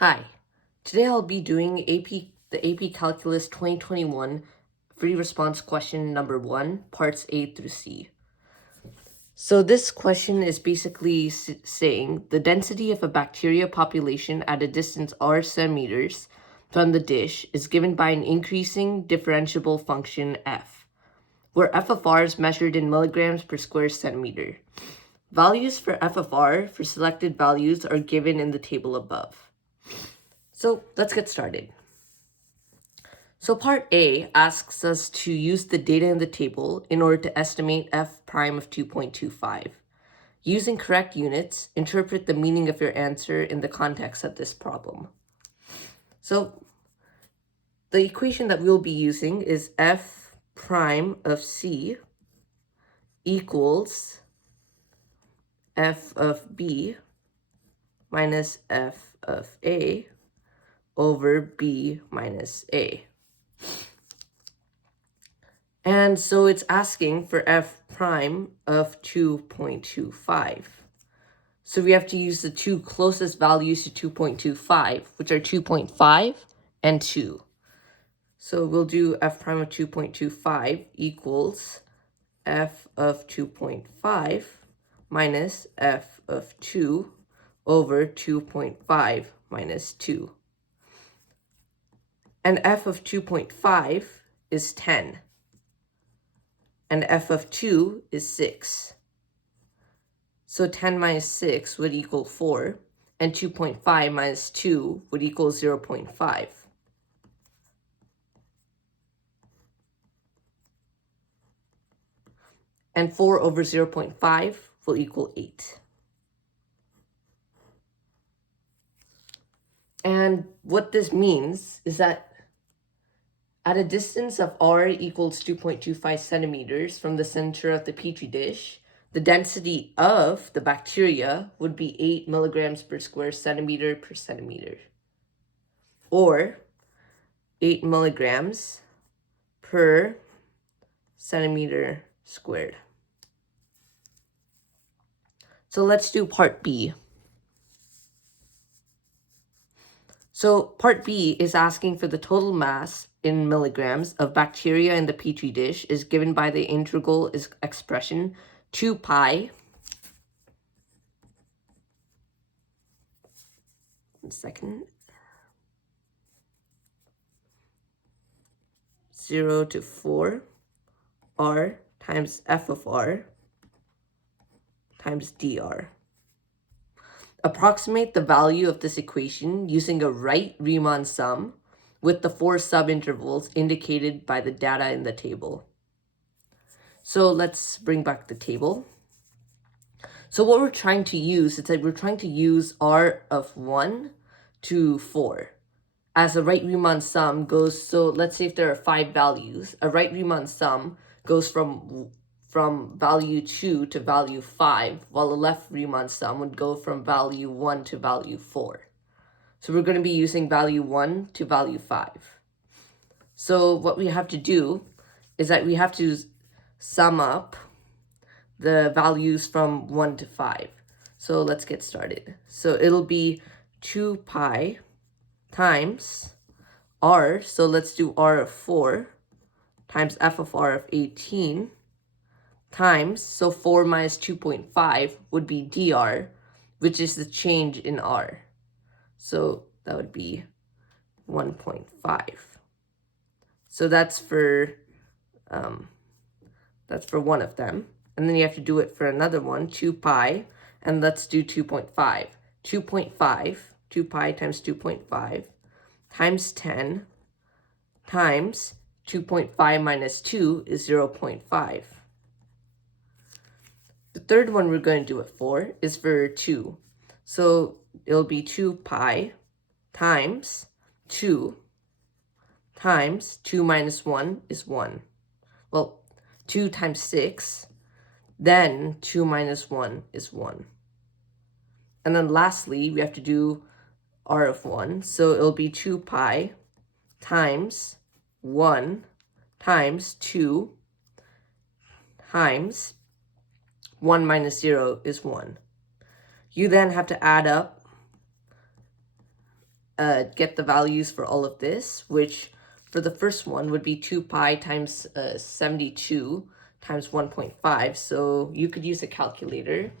Hi, today I'll be doing the AP Calculus 2021 free response question number 1, parts A through C. So this question is basically saying the density of a bacteria population at a distance r centimeters from the dish is given by an increasing differentiable function f, where f of r is measured in milligrams per square centimeter. Values for f of r for selected values are given in the table above. So let's get started. So part A asks us to use the data in the table in order to estimate f prime of 2.25. Using correct units, interpret the meaning of your answer in the context of this problem. So the equation that we'll be using is f prime of c equals f of b minus f of a over b minus a. And so it's asking for f prime of 2.25. So we have to use the two closest values to 2.25, which are 2.5 and 2. So we'll do f prime of 2.25 equals f of 2.5 minus f of 2 over 2.5 minus 2. And f of 2.5 is 10. And f of 2 is 6. So 10 minus 6 would equal 4, and 2.5 minus 2 would equal 0.5. And 4 over 0.5 will equal 8. And what this means is that at a distance of r equals 2.25 centimeters from the center of the petri dish, the density of the bacteria would be 8 milligrams per square centimeter per centimeter, or 8 milligrams per centimeter squared. So let's do part B. So part B is asking for the total mass in milligrams of bacteria in the petri dish is given by the integral expression 2 pi 0 to 4 r times f of r times dr. Approximate the value of this equation using a right Riemann sum with the 4 subintervals indicated by the data in the table. So let's bring back the table. So what we're trying to use is that we're trying to use r of 1 to 4. As a right Riemann sum goes, so let's say if there are 5 values, a right Riemann sum goes from value 2 to value 5, while a left Riemann sum would go from value 1 to value 4. So we're going to be using value 1 to value 5. So what we have to do is that we have to sum up the values from 1 to 5. So let's get started. So it'll be 2 pi times r, so let's do r of 4, times f of r of 18, times, so 4 minus 2.5 would be dr, which is the change in r. So that would be 1.5. So that's for one of them. And then you have to do it for another one, 2 pi, and let's do 2.5. 2.5, 2 pi times 2.5, times 10, times 2.5 minus 2 is 0.5. The third one we're going to do it for is for 2. So it'll be 2 pi times 2 times 2 minus 1 is 1. Well, 2 times 6, then 2 minus 1 is 1. And then lastly, we have to do r of 1. So it'll be 2 pi times 1 times 2 times 1 minus 0 is 1. You then have to add up get the values for all of this, which for the first one would be 2 pi times 72 times 1.5. So you could use a calculator.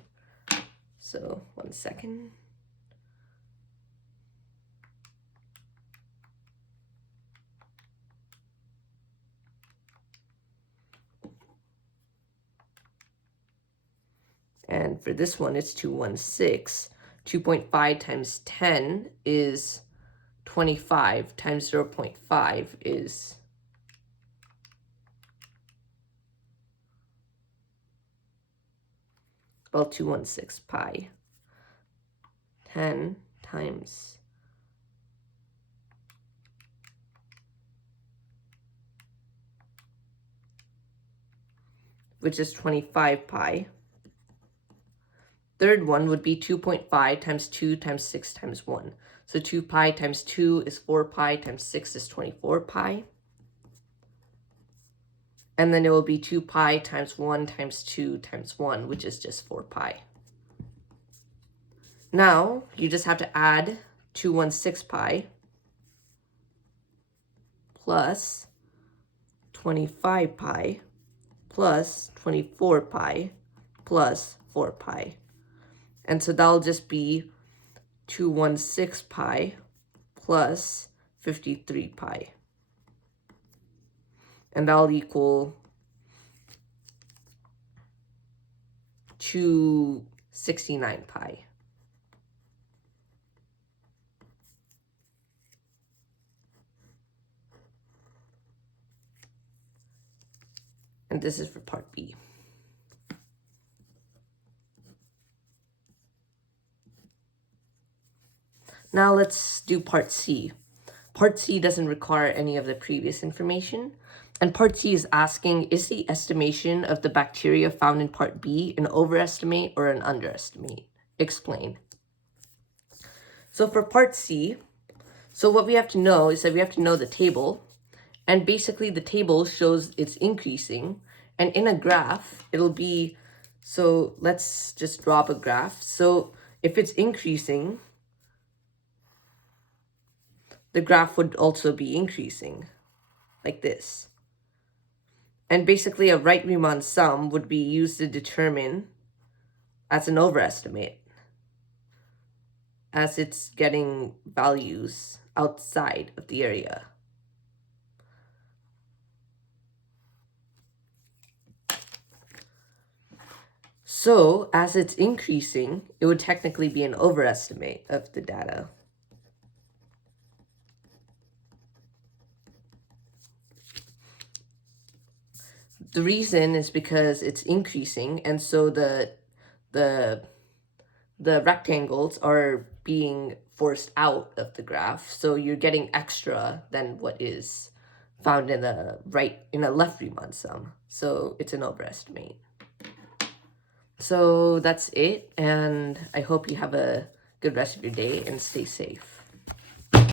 So 1 second. And for this one, it's 216. 2.5 times 10 is 25 times 0.5 is well 216 pi. 10 times which is 25 pi. Third one would be 2.5 times 2 times 6 times 1. So 2 pi times 2 is 4 pi times 6 is 24 pi. And then it will be 2 pi times 1 times 2 times 1, which is just 4 pi. Now, you just have to add 216 pi plus 25 pi plus 24 pi plus 4 pi. And so that'll just be 216 pi plus 53 pi. And that'll equal 269 pi. And this is for part B. Now let's do part C. Part C doesn't require any of the previous information. And part C is asking, is the estimation of the bacteria found in part B an overestimate or an underestimate? Explain. So for part C, so what we have to know is that we have to know the table. And basically the table shows it's increasing. And in a graph, it'll be, so let's just draw up a graph. So if it's increasing, the graph would also be increasing, like this. And basically a right Riemann sum would be used to determine as an overestimate, as it's getting values outside of the area. So as it's increasing, it would technically be an overestimate of the data. The reason is because it's increasing, and so the rectangles are being forced out of the graph, so you're getting extra than what is found in a left Riemann sum. So it's an overestimate. So that's it, and I hope you have a good rest of your day and stay safe.